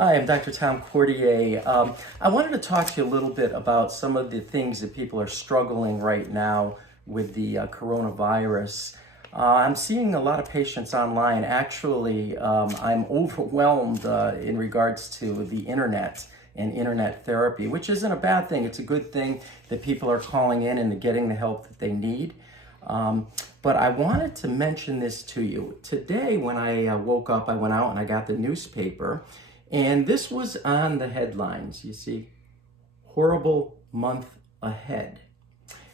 Hi, I'm Dr. Tom Cordier. I wanted to talk to you a little bit about some of the things that people are struggling right now with the coronavirus. I'm seeing a lot of patients online. Actually, I'm overwhelmed in regards to the internet and internet therapy, which isn't a bad thing. It's a good thing that people are calling in and getting the help that they need. But I wanted to mention this to you. Today, when I woke up, I went out and I got the newspaper, and this was on the headlines. You see, horrible month ahead.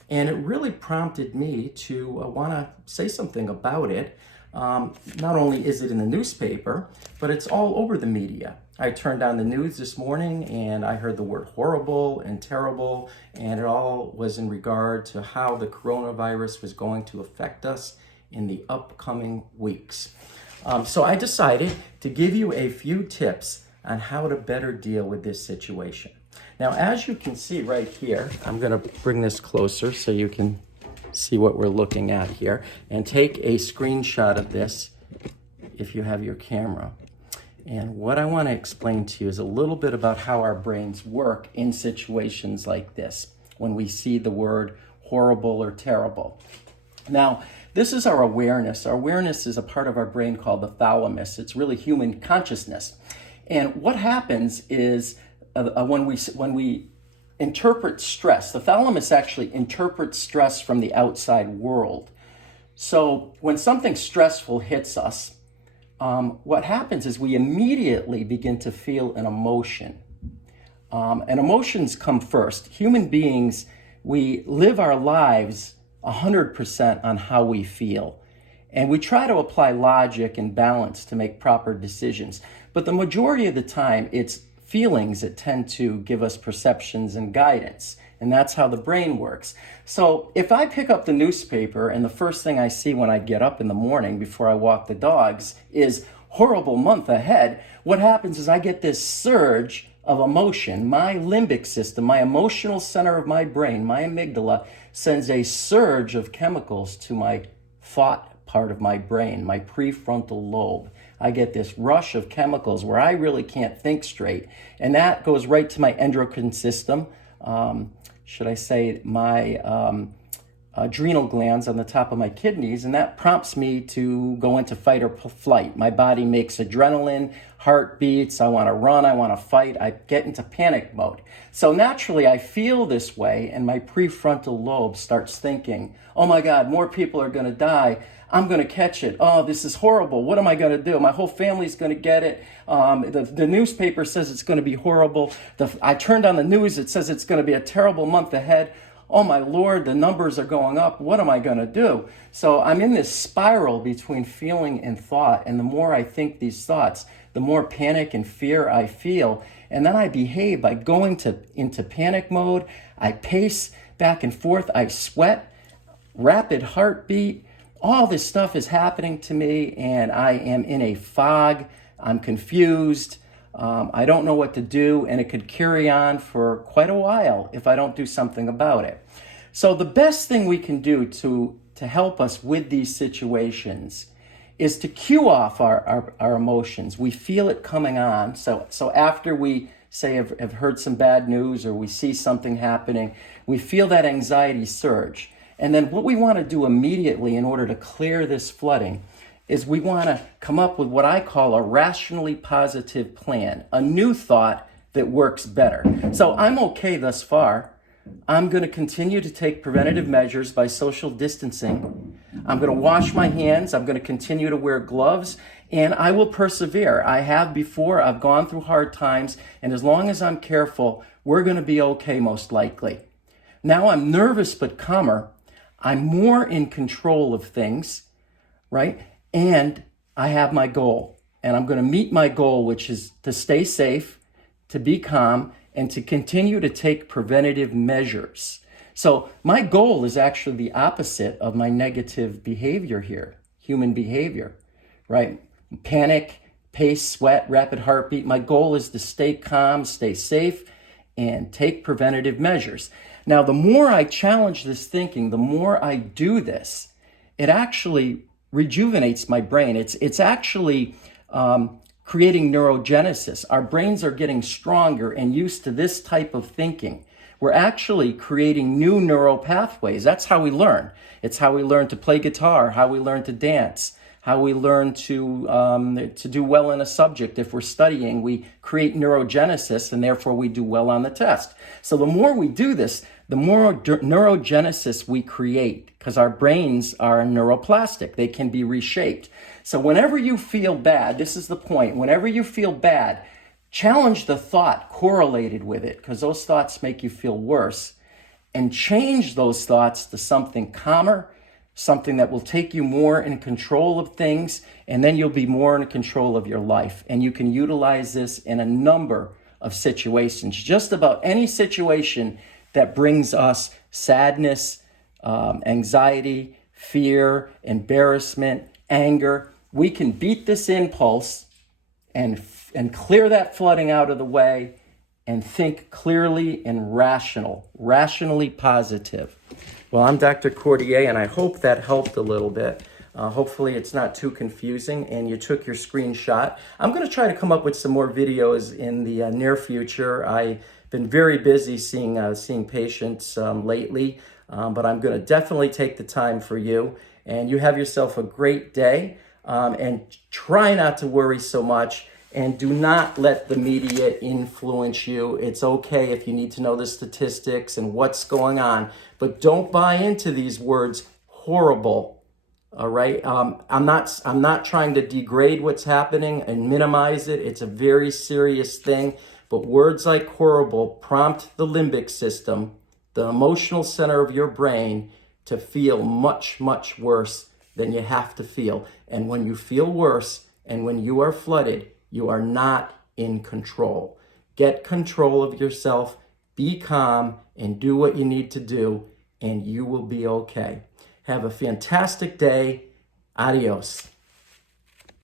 And it really prompted me to want to say something about it. Not only is it in the newspaper, but it's all over the media. I turned on the news this morning and I heard the word horrible and terrible, and it all was in regard to how the coronavirus was going to affect us in the upcoming weeks. So I decided to give you a few tips on how to better deal with this situation. Now, as you can see right here, I'm going to bring this closer so you can see what we're looking at here, and take a screenshot of this if you have your camera. And what I want to explain to you is a little bit about how our brains work in situations like this, when we see the word horrible or terrible. Now, this is our awareness. Our awareness is a part of our brain called the thalamus. It's really human consciousness. And what happens is when we interpret stress, the thalamus actually interprets stress from the outside world. So when something stressful hits us, what happens is we immediately begin to feel an emotion. And emotions come first. Human beings, we live our lives 100% on how we feel. And we try to apply logic and balance to make proper decisions. But the majority of the time, it's feelings that tend to give us perceptions and guidance. And that's how the brain works. So if I pick up the newspaper and the first thing I see when I get up in the morning before I walk the dogs is horrible month ahead, what happens is I get this surge of emotion. My limbic system, my emotional center of my brain, my amygdala, sends a surge of chemicals to my thought part of my brain, my prefrontal lobe. I get this rush of chemicals where I really can't think straight. And that goes right to my endocrine system. Should I say my adrenal glands on the top of my kidneys, and that prompts me to go into fight or flight. My body makes adrenaline, heart beats, I want to run, I want to fight, I get into panic mode. So naturally I feel this way, and my prefrontal lobe starts thinking, oh my God, more people are going to die. I'm going to catch it. Oh, this is horrible. What am I going to do? My whole family's going to get it. The newspaper says it's going to be horrible. I turned on the news. It says it's going to be a terrible month ahead. Oh my Lord, the numbers are going up. What am I going to do? So I'm in this spiral between feeling and thought. And the more I think these thoughts, the more panic and fear I feel. And then I behave by going into panic mode. I pace back and forth. I sweat, rapid heartbeat. All this stuff is happening to me, and I am in a fog. I'm confused. I don't know what to do, and it could carry on for quite a while if I don't do something about it. So the best thing we can do to help us with these situations is to cue off our emotions. We feel it coming on. So after we say have heard some bad news or we see something happening, we feel that anxiety surge. And then what we want to do immediately in order to clear this flooding is we want to come up with what I call a rationally positive plan, a new thought that works better. So I'm okay thus far. I'm going to continue to take preventative measures by social distancing. I'm going to wash my hands. I'm going to continue to wear gloves, and I will persevere. I have before. I've gone through hard times, and as long as I'm careful, we're going to be okay most likely. Now I'm nervous but calmer. I'm more in control of things, right? And I have my goal. And I'm going to meet my goal, which is to stay safe, to be calm, and to continue to take preventative measures. So my goal is actually the opposite of my negative behavior here, human behavior, right? Panic, pace, sweat, rapid heartbeat. My goal is to stay calm, stay safe, and take preventative measures. Now, the more I challenge this thinking, the more I do this, it actually rejuvenates my brain. It's actually creating neurogenesis. Our brains are getting stronger and used to this type of thinking. We're actually creating new neural pathways. That's how we learn. It's how we learn to play guitar, how we learn to dance, how we learn to do well in a subject. If we're studying, we create neurogenesis, and therefore we do well on the test. So the more we do this, the more neurogenesis we create, because our brains are neuroplastic. They can be reshaped. So whenever you feel bad, this is the point, whenever you feel bad, challenge the thought correlated with it, because those thoughts make you feel worse, and change those thoughts to something calmer, something that will take you more in control of things, and then you'll be more in control of your life. And you can utilize this in a number of situations. Just about any situation that brings us sadness, anxiety, fear, embarrassment, anger, we can beat this impulse and clear that flooding out of the way and think clearly and rationally positive. Well, I'm Dr. Cordier, and I hope that helped a little bit. Hopefully it's not too confusing and you took your screenshot. I'm going to try to come up with some more videos in the near future. I've been very busy seeing patients lately, but I'm going to definitely take the time for you. And you have yourself a great day, and try not to worry so much. And do not let the media influence you. It's okay if you need to know the statistics and what's going on, but don't buy into these words, horrible. All right. I'm not trying to degrade what's happening and minimize it. It's a very serious thing. But words like horrible prompt the limbic system, the emotional center of your brain, to feel much, much worse than you have to feel. And when you feel worse and when you are flooded, you are not in control. Get control of yourself, be calm, and do what you need to do, and you will be okay. Have a fantastic day. Adios.